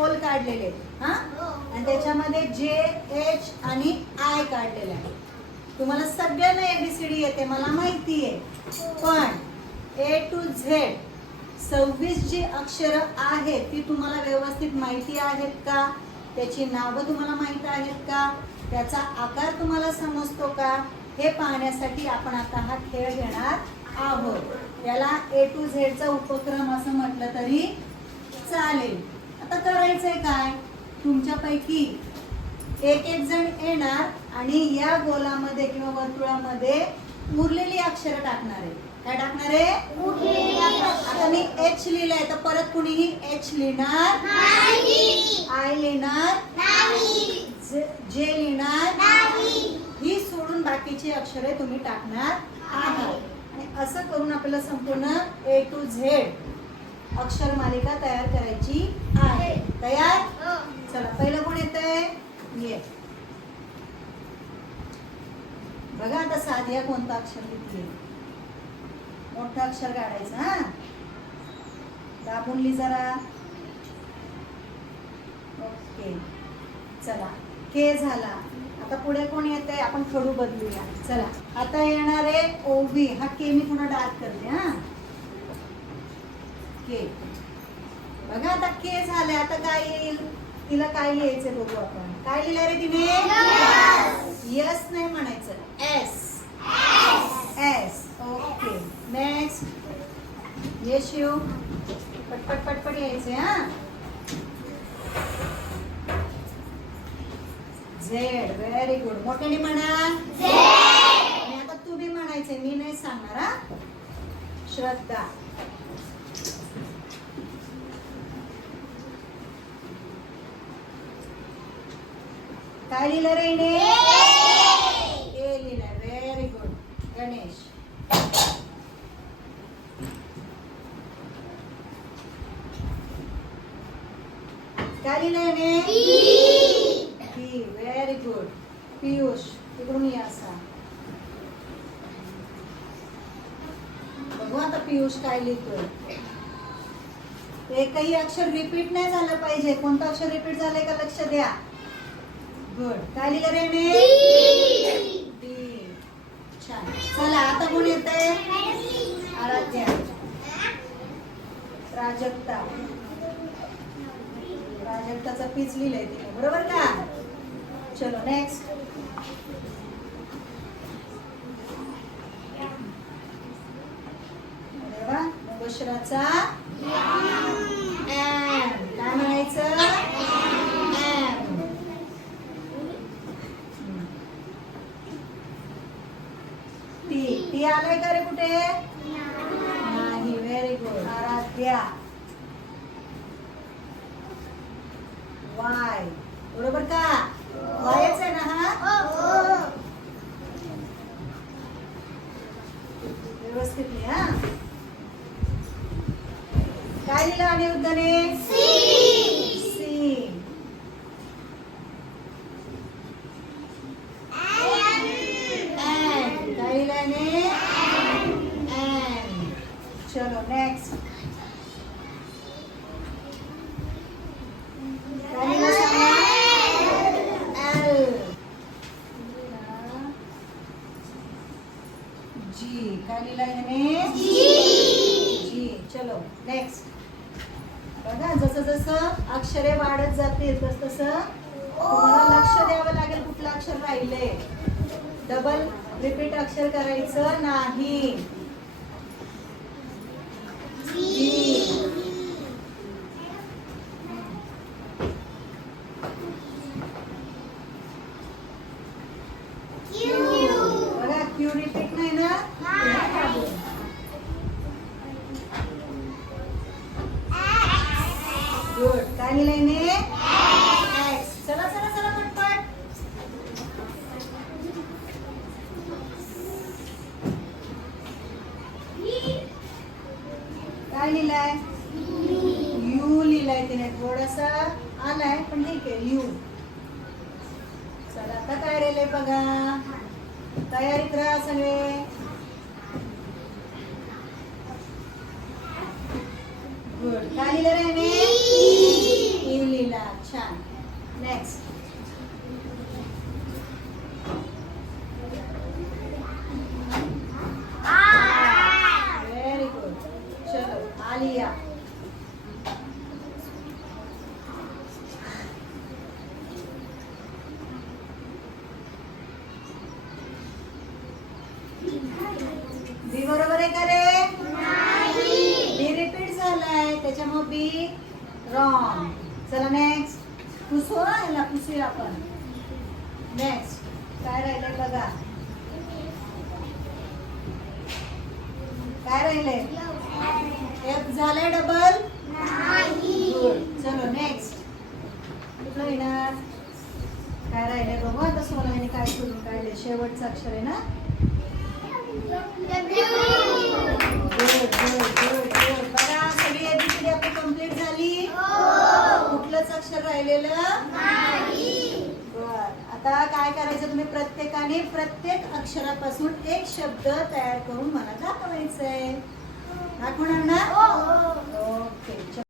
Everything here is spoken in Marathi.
गोल काढलेले आहेत हा? आणि त्याच्यामध्ये जे एच आणि आय काढलेले आहे तुम्हाला सगळ्यांना एबीसीडी येते मला माहिती आहे. पण ए टू झेड सव्वीस जी अक्षरं आहेत ती तुम्हाला व्यवस्थित माहिती आहेत का? त्याची नावं तुम्हाला माहीत आहेत का? त्याचा आकार तुम्हाला समजतो का? हे पाहण्यासाठी आपण आता हा खेळ घेणार आहोत. याला ए टू झेडचा उपक्रम असं म्हटलं तरी चालेल. आता करायचंय काय? तुमच्यापैकी एक एक जण येणार आणि या गोलामध्ये किंवा वर्तुळामध्ये उरलेली अक्षरं टाकणार आहे काय टाकणार आहे? आता मी एच लिहिलंय तर परत कुणीही एच लिहिणार आय लिहिणार जे लिहिणार ही सोडून बाकीची अक्षरे तुम्ही टाकणार आहात. आणि असं करून आपल्याला संपूर्ण ए टू झेड अक्षर मालिका तयार करायची आहे. तयार? चला पहिलं कोण येतंय? ये. बघा आता साध्या कोणतं अक्षर लिहिते मोठं अक्षर काढायचं हा? दाबून लिही जरा. ओके. चला के झाला. आता पुढे कोण येते आपण खडू बदलूया. चला आता येणार आहे ओवी हा के मी पुन्हा डार्क करते हा? के. बघा आता के झाले आता काय येईल? तिला काय लिहायचं बघू आपण. काय लिहिलं रे तिने? यस नाही म्हणायचं. एस एस ओके नेक्स्ट ये शिव पटपट पटपट यायचे हा. झेड व्हेरी गुड मोठ्याने म्हणा. आता तू बी म्हणायचे मी नाही सांगणार हा. श्रद्धा. काय लिहिलं रे हिने? ए लिहिलं व्हेरी गुड गणेश काय लिहिलं हिने? व्हेरी गुड पियुष तिकडून या असा बघू आता पियुष काय लिहितोय एकही अक्षर रिपीट नाही झालं पाहिजे. कोणतं अक्षर रिपीट झालंय का लक्ष द्या. गुड. काय लिहिलं रे डी. छान. चला आता कोण येत आहे आराध्या. प्राजक्ता प्राजक्ताचा पीच लिहिलंय तिने. बरोबर का? चलो नेक्स्ट अरे वा ती आलाय का रे कुठे? नाही व्हेरी गुड आराध्या. वाय बरोबर का? वायच आहे ना हा? व्यवस्थित लिहा काय लिहिलं आणि उद्याने एन काय लिहिलं ने एन चलो नेक्स्ट काय लिहिलं सांगा एल जी काय लिहिलं ह्याने? जी. चलो नेक्स्ट बघा जसं जसं अक्षरे वाढत जातील तस तसं तुम्हाला लक्ष द्यावं लागेल कुठलं अक्षर राहिलंय. डबल रिपीट अक्षर करायचं नाही. गुड. काय लिहिलंय ने. चला चला चला पटपट. काय लिहिलंय? यू लिहिलंय तिने. थोडासा आलाय पण ठीक आहे यू. चला आता काय राहिलंय बघा. तयारीत राहा सगळे. गुड. काय लिहिलं रे बरोबर आहे का रे रिपीट झालाय. त्याच्यामुळे बी रॉंग चला नेक्स्ट पुसू ह्याला पुसूया आपण. नेक्स्ट काय राहिलंय बघा? काय राहिलंय? एफ झालंय डबल चलो नेक्स्ट येणार? काय राहिलंय बघू. आता सोलाने काय शोधून काय शेवटचं अक्षर आहे ना? कंप्लीट झाली कुठलंच अक्षर राहिलेलं आता काय करायचं तुम्ही प्रत्येकाने प्रत्येक अक्षरापासून एक शब्द तयार करून मला दाखवायचंय दाखवणार ना हो, हो, हो. ओके